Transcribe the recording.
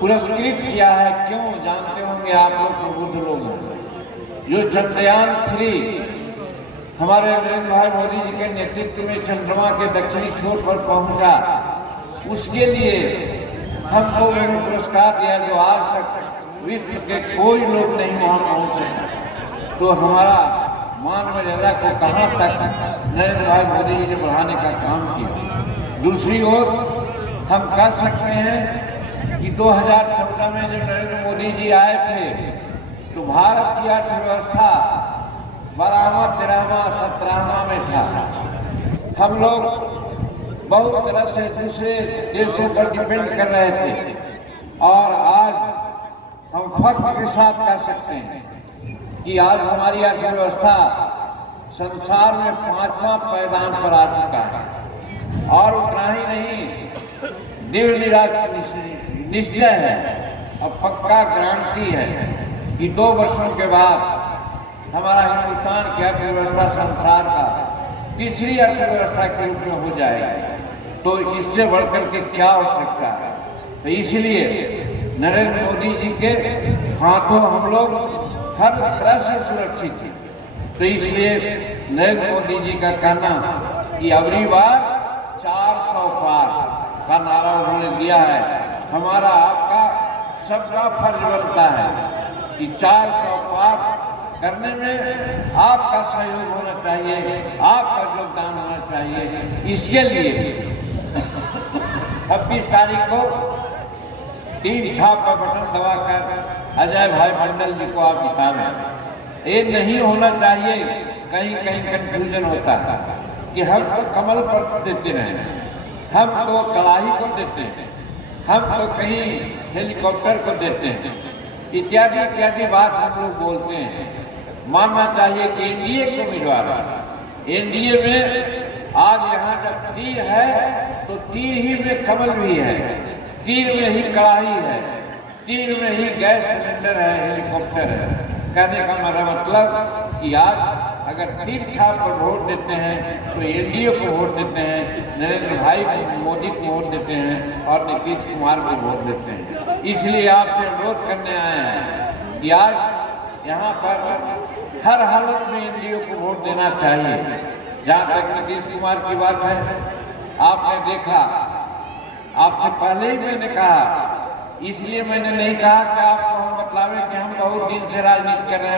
पुरस्कृत किया है। क्यों जानते होंगे आप लोग, प्रबुद्ध लोग। जो चंद्रयान 3 हमारे नरेंद्र भाई मोदी जी के नेतृत्व में चंद्रमा के दक्षिणी छोर पर पहुंचा, उसके लिए हमको पुरस्कार दिया जो आज तक विश्व के कोई लोग नहीं वहां पहुंच सके। तो हमारा मान मर्यादा को कहां तक नरेंद्र भाई मोदी जी ने बढ़ाने का काम किया। दूसरी ओर हम कह सकते हैं कि 2014 में जब नरेंद्र मोदी जी आए थे तो भारत की अर्थव्यवस्था 12वां 13वां 17वां में था। हम लोग बहुत तरह से दूसरे देशों पर डिपेंड कर रहे थे और आज हम फख्र के साथ कह सकते हैं कि आज हमारी अर्थव्यवस्था संसार में 5वां पायदान पर आ चुका है। और उतना ही नहीं, दृढ़ निश्चय है और पक्का गारंटी है कि 2 वर्षों के बाद हमारा हिंदुस्तान की अर्थव्यवस्था संसार का तीसरी अर्थव्यवस्था के रूप में हो जाएगी। तो इससे बढ़कर के क्या हो सकता है। तो इसलिए नरेंद्र मोदी जी के हाथों हम लोग हर तरह से सुरक्षित हैं। तो इसलिए नरेंद्र मोदी जी का कहना कि अगली बार 400 पार का नारा उन्होंने दिया है। हमारा आपका सबका फर्ज बनता है कि 400 पार करने में आपका सहयोग होना चाहिए, आपका योगदान होना चाहिए। इसके लिए 26 तारीख को 3 छाप का बटन दबाकर अजय भाई मंडल जी को आप जिताएं। ये नहीं होना चाहिए, कहीं कहीं कंफ्यूजन होता है कि हम तो कमल पर देते रहे, हम तो कड़ाही को देते हैं, हम तो कहीं हेलीकॉप्टर को देते हैं, इत्यादि इत्यादि बात हम लोग बोलते हैं। मानना चाहिए कि एनडीए को उम्मीदवार है। एनडीए में आज यहाँ जब तीर है तो तीर ही में कमल भी है, तीर में ही कड़ाही है, तीर में ही गैस सिलेंडर है, हेलीकॉप्टर है। कहने का मेरा मतलब कि आज अगर तीर छाप पर वोट देते हैं तो एनडीए को वोट देते हैं, नरेंद्र भाई मोदी को वोट देते हैं और नीतीश कुमार को वोट देते हैं। इसलिए आपसे अनुरोध करने आए हैं कि आज यहाँ पर हर हालत में एनडीए को वोट देना चाहिए। जहाँ तक नीतीश कुमार की बात है, आपने देखा, आपसे पहले ही मैंने कहा, इसलिए मैंने नहीं कहा कि आपको हम बतलावे कि हम बहुत दिन से राजनीति कर रहे हैं।